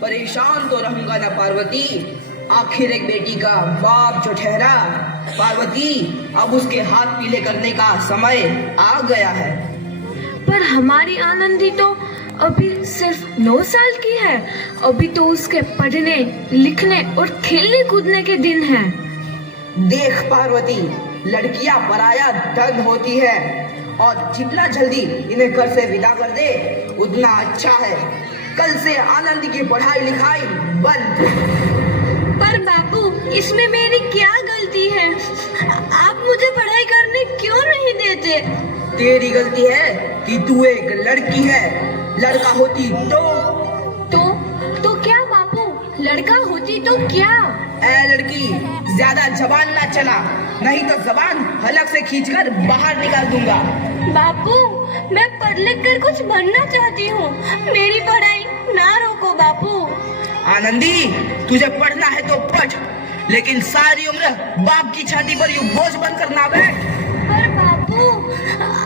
परेशान तो रहूंगा ना पार्वती। आखिर एक बेटी का बाप जो ठहरा। पार्वती, अब उसके हाथ पीले करने का समय आ गया है। पर हमारी आनंदी तो अभी सिर्फ 9 साल की है। अभी तो उसके पढ़ने, लिखने और खेलने कूदने के दिन हैं। देख पार्वती, लड़कियां पराया धन होती है और जितना जल्दी इन्हें घर से विदा कर दे उतना अच्छा है। कल से आनंद की पढ़ाई लिखाई बंद। पर बापू, इसमें मेरी क्या गलती है? आप मुझे पढ़ाई करने क्यों नहीं देते? तेरी गलती है कि तू एक लड़की है। लड़का होती तो क्या बापू? लड़का होती तो क्या? ए लड़की, ज्यादा जबान ना चला, नहीं तो जबान हलक से खींचकर बाहर निकाल दूंगा। बापू, मैं पढ़ लिख कर कुछ बनना चाहती हूँ। मेरी पढ़ाई ना रोको बापू। आनंदी, तुझे पढ़ना है तो पढ़, लेकिन सारी उम्र बाप की छाती पर यूं बोझ बनकर ना बैठ। पर बापू,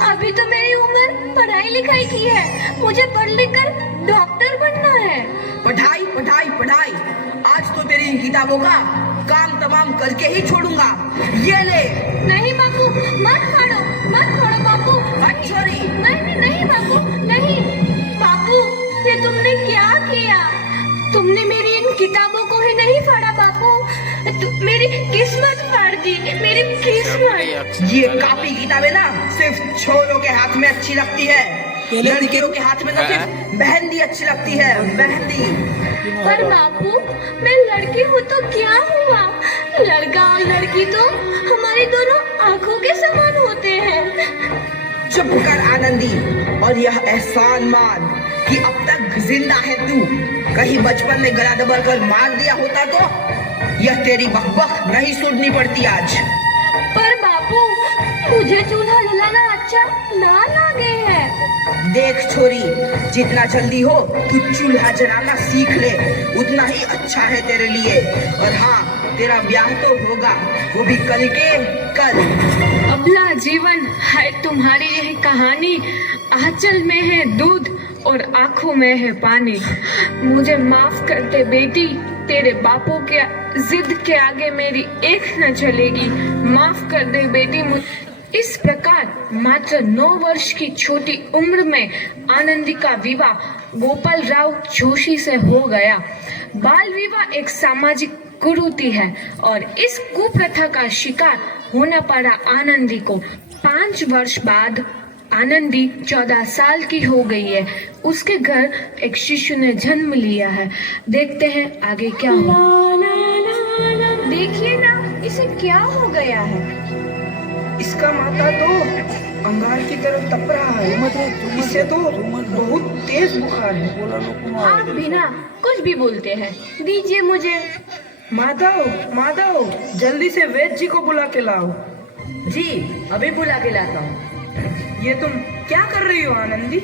अभी तो मेरी उम्र पढ़ाई लिखाई की है। मुझे पढ़ लिख कर डॉक्टर बनना है। पढ़ाई पढ़ाई पढ़ाई, आज तो तेरी इन किताबों का काम तमाम करके ही छोड़ूंगा। ये ले। नहीं बापू, मत छोड़ो बापू। छोरी। नहीं बापू, नहीं। बापू, ये तुमने क्या किया? तुमने मेरी इन किताबों को ही नहीं फाड़ा बापू, मेरी किस्मत फाड़ दी, मेरी किस्मत। ये कापी किताबें ना सिर्फ छोरों के हाथ में अच्छी लगती है, लड़कियों के हाथ में तो सिर्फ मेहंदी अच्छी लगती है, मेहंदी। पर बापू, मैं लड़की हूँ तो क्या हुआ? लड़का और लड़की तो हमारी दोनों आंखों के समान होते हैं। चुप कर आनंदी, और यह एहसान मान कि अब तक जिंदा है तू। कहीं बचपन में गला दबाकर मार दिया होता तो यह तेरी बकबक नहीं सुननी पड़ती आज। पर बापू, मुझे चूल्हा जलाना अच्छा ना लगे है। देख छोरी, जितना जल्दी हो तू चूल्हा जलाना सीख ले, उतना ही अच्छा है तेरे लिए। और हाँ, तेरा ब्याह तो होगा, वो भी कल के कल। अबला जीवन है तुम्हारी यह कहानी। आंचल में है दूध और आंखों में है पानी। मुझे माफ कर दे बेटी, तेरे बापों के जिद के आगे मेरी एक न चलेगी। माफ कर दे बेटी मुझे। इस प्रकार मात्र 9 वर्ष की छोटी उम्र में आनंदी का विवाह गोपाल राव जोशी से हो गया। बाल विवाह एक सामाजिक कुरीति है और इस कुप्रथा का शिकार होना पड़ा आनंदी को। 5 वर्ष बाद आनंदी 14 साल की हो गई है। उसके घर एक शिशु ने जन्म लिया है। देखते हैं आगे क्या हो। देखिए ना, इसे क्या हो गया है? इसका माथा तो अंगार की तरह तप रहा है। इसे तो बहुत तेज बुखार है। आप बिना कुछ भी बोलते हैं, दीजिए मुझे। माधव, जल्दी से वैद्य जी को बुला के लाओ। जी, अभी बुला के लाता हूँ। ये तुम क्या कर रही हो आनंदी?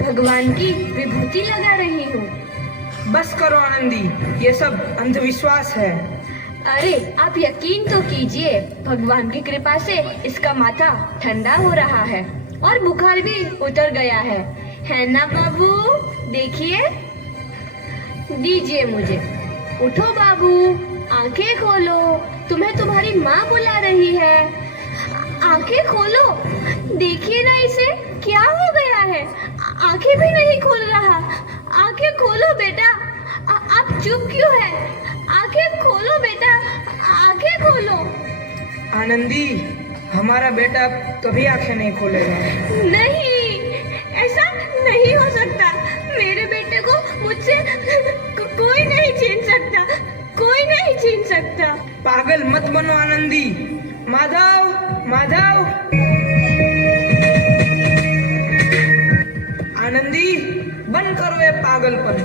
भगवान की विभूति लगा रही हूँ। बस करो आनंदी, ये सब अंधविश्वास है। अरे आप यकीन तो कीजिए, भगवान की कृपा से इसका माथा ठंडा हो रहा है और बुखार भी उतर गया है ना बाबू? देखिए, दीजिए मुझे। उठो बाबू, आंखें खोलो, तुम्हें तुम्हारी माँ बुला रही है। आंखें खोलो, देखिए ना इसे क्या हो गया है। आंखें भी नहीं खोल रहा। आंखें खोलो बेटा। आप चुप क्यों है? आंखें खोलो बेटा, आंखें खोलो। आनंदी, हमारा बेटा कभी आंखें नहीं खोलेगा। नहीं, ऐसा नहीं हो सकता। मेरे बेटे को मुझसे कोई नहीं छीन सकता, कोई नहीं छीन सकता। पागल मत बनो आनंदी। माधव, आनंदी, बंद करो ये पागलपन।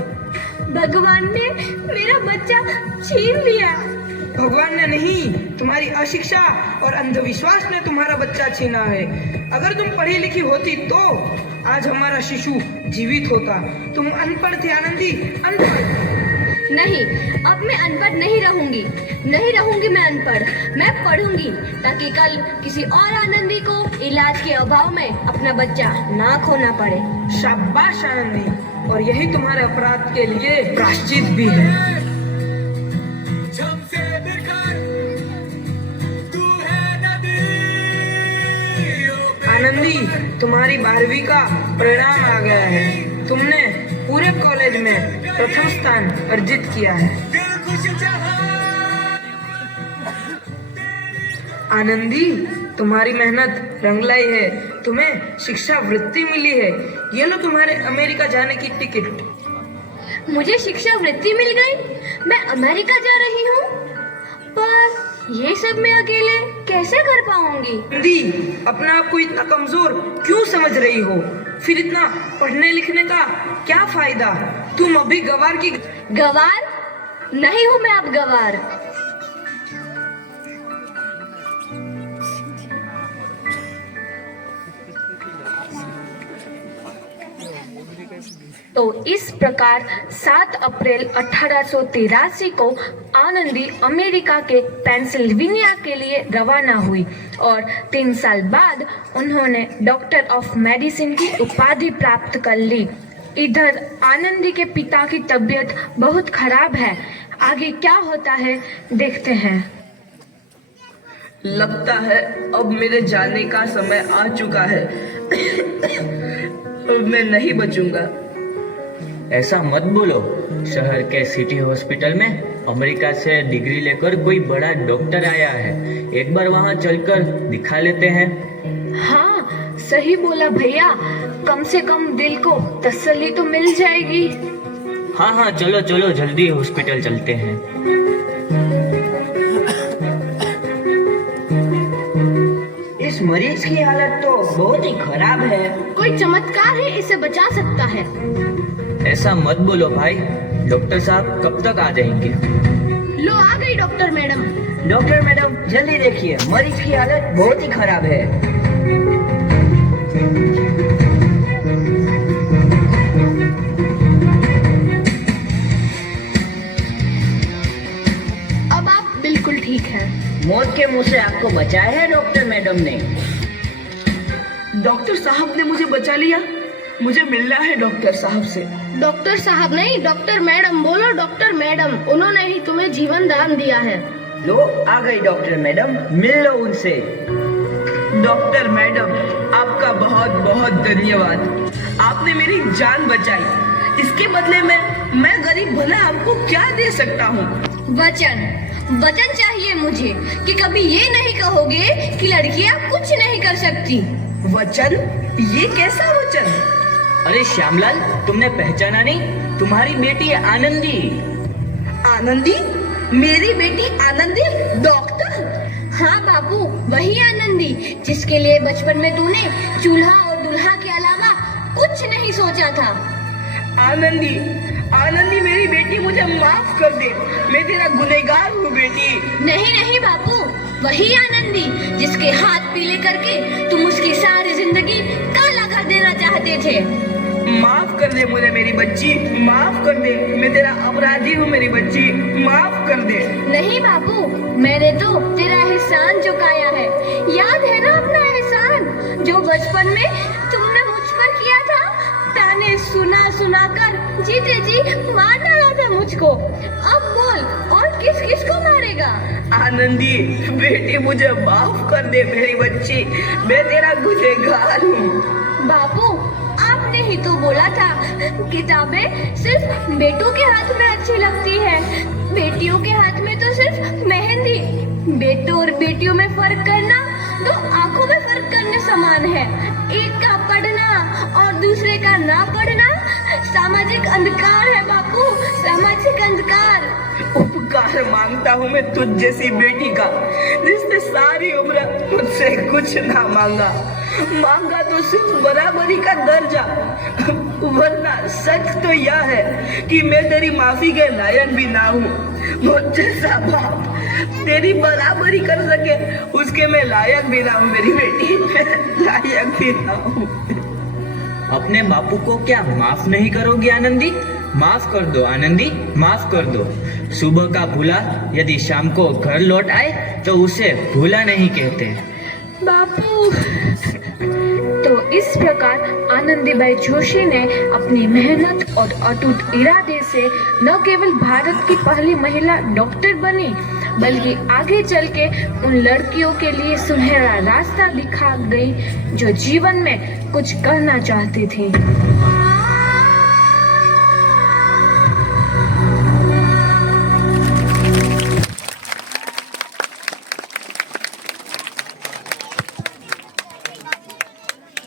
भगवान ने मेरा बच्चा छीन लिया। भगवान ने नहीं, तुम्हारी अशिक्षा और अंधविश्वास ने तुम्हारा बच्चा छीना है। अगर तुम पढ़ी लिखी होती तो आज हमारा शिशु जीवित होता। तुम अनपढ़ थी आनंदी, अनपढ़। नहीं, अब मैं अनपढ़ नहीं रहूंगी मैं अनपढ़। मैं पढ़ूंगी ताकि कल किसी और आनंदी को इलाज के अभाव में अपना बच्चा ना खोना पड़े। शाबाश आनंदी, और यही तुम्हारे अपराध के लिए प्रायश्चित भी है। आनंदी, तुम्हारी 12वीं का परिणाम आ गया है। तुमने पूरे कॉलेज में प्रथम स्थान अर्जित किया है। आनंदी, तुम्हारी मेहनत रंग लाई है। तुम्हें शिक्षा वृत्ति मिली है। ये लो तुम्हारे अमेरिका जाने की टिकट। मुझे शिक्षा वृत्ति मिल गई, मैं अमेरिका जा रही हूँ। पर ये सब मैं अकेले कैसे कर पाऊंगी? आनंदी, अपने आप को इतना कमजोर क्यों समझ रही हो? फिर इतना पढ़ने लिखने का क्या फायदा? तुम अभी गवार की गवार नहीं हूँ मैं अब गवार। तो इस प्रकार 7 अप्रैल 1883 को आनंदी अमेरिका के पेंसिल्वेनिया के लिए रवाना हुई और 3 साल बाद उन्होंने डॉक्टर ऑफ मेडिसिन की उपाधि प्राप्त कर ली। इधर आनंदी के पिता की तबीयत बहुत खराब है। आगे क्या होता है देखते हैं। लगता है अब मेरे जाने का समय आ चुका है। अब मैं नहीं बचूंगा। ऐसा मत बोलो। शहर के सिटी हॉस्पिटल में अमेरिका से डिग्री लेकर कोई बड़ा डॉक्टर आया है। एक बार वहाँ चलकर दिखा लेते हैं। हाँ, सही बोला भैया। कम से कम दिल को तसल्ली तो मिल जाएगी। हाँ हाँ, चलो चलो जल्दी हॉस्पिटल चलते हैं। इस मरीज की हालत तो बहुत ही खराब है। कोई चमत्कार है इसे बचा सकता है। ऐसा मत बोलो भाई। डॉक्टर साहब कब तक आ जाएंगे? लो आ गई डॉक्टर मैडम। डॉक्टर मैडम जल्दी देखिए, मरीज की हालत बहुत ही खराब है। अब आप बिल्कुल ठीक हैं। मौत के मुंह से आपको बचाया है डॉक्टर मैडम ने। डॉक्टर साहब ने मुझे बचा लिया। मुझे मिलना है डॉक्टर साहब से। डॉक्टर साहब नहीं, डॉक्टर मैडम बोलो। डॉक्टर मैडम, उन्होंने ही तुम्हें जीवन दान दिया है। लो आ गई डॉक्टर मैडम, मिल लो उनसे। डॉक्टर मैडम, आपका बहुत बहुत धन्यवाद। आपने मेरी जान बचाई। इसके बदले में मैं गरीब भला आपको क्या दे सकता हूँ? वचन चाहिए मुझे कि कभी ये नहीं कहोगे कि लड़कियां कुछ नहीं कर सकती। वचन? ये कैसा वचन? अरे श्यामलाल, तुमने पहचाना नहीं? तुम्हारी बेटी आनंदी। आनंदी? मेरी बेटी आनंदी डॉक्टर? हाँ बापू, वही आनंदी जिसके लिए बचपन में तूने चूल्हा और दुल्हा के अलावा कुछ नहीं सोचा था। आनंदी, आनंदी मेरी बेटी, मुझे माफ कर दे। मैं तेरा गुनहगार हूँ बेटी। नहीं नहीं बापू, वही आनंदी जिसके हाथ पीले करके तुम उसकी सारी जिंदगी काला कर देना चाहते थे। माफ कर दे मुझे मेरी बच्ची, माफ कर दे। मैं तेरा अपराधी हूँ मेरी बच्ची, माफ कर दे। नहीं बापू, मैंने तो तेरा एहसान चुकाया है। याद है ना अपना एहसान जो बचपन में तुमने मुझ पर किया था? ताने सुना सुना कर जीते जी मार डाला था मुझको। अब बोल, और किस किस को मारेगा? आनंदी बेटी, मुझे माफ कर दे मेरी बच्ची। मैं तेरा गुनहगार हूँ। बापू, आपने ही तो बोला था किताबें सिर्फ बेटों के हाथ में अच्छी लगती है, बेटियों के हाथ में तो सिर्फ मेहंदी। बेटों और बेटियों में फर्क करना तो आंखों में फर्क करने समान है। एक का पढ़ना और दूसरे का ना पढ़ना सामाजिक अंधकार है बापू, सामाजिक अंधकार। उपकार मांगता हूँ मैं तुझ जैसी बेटी का, जिसने सारी उम्र मुझसे कुछ ना मांगा तो सिर्फ बराबरी का दर्जा। वरना सच तो यह है कि मैं तेरी माफी के लायक भी ना हूँ। मुझ जैसा बाप तेरी बराबरी कर सके उसके मैं लायक भी ना हूँ मेरी बेटी, लायक भी ना हूँ। अपने बापू को क्या माफ नहीं करोगी आनंदी? माफ कर दो आनंदी, माफ कर दो। सुबह का भूला यदि शाम को घर लौट आए तो उसे भूला नहीं कहते। बापू, तो इस प्रकार आनंदीबाई जोशी ने अपनी मेहनत और अटूट इरादे से न केवल भारत की पहली महिला डॉक्टर बनी, बल्कि आगे चल के उन लड़कियों के लिए सुनहरा रास्ता दिखा गई जो जीवन में कुछ करना चाहती थी।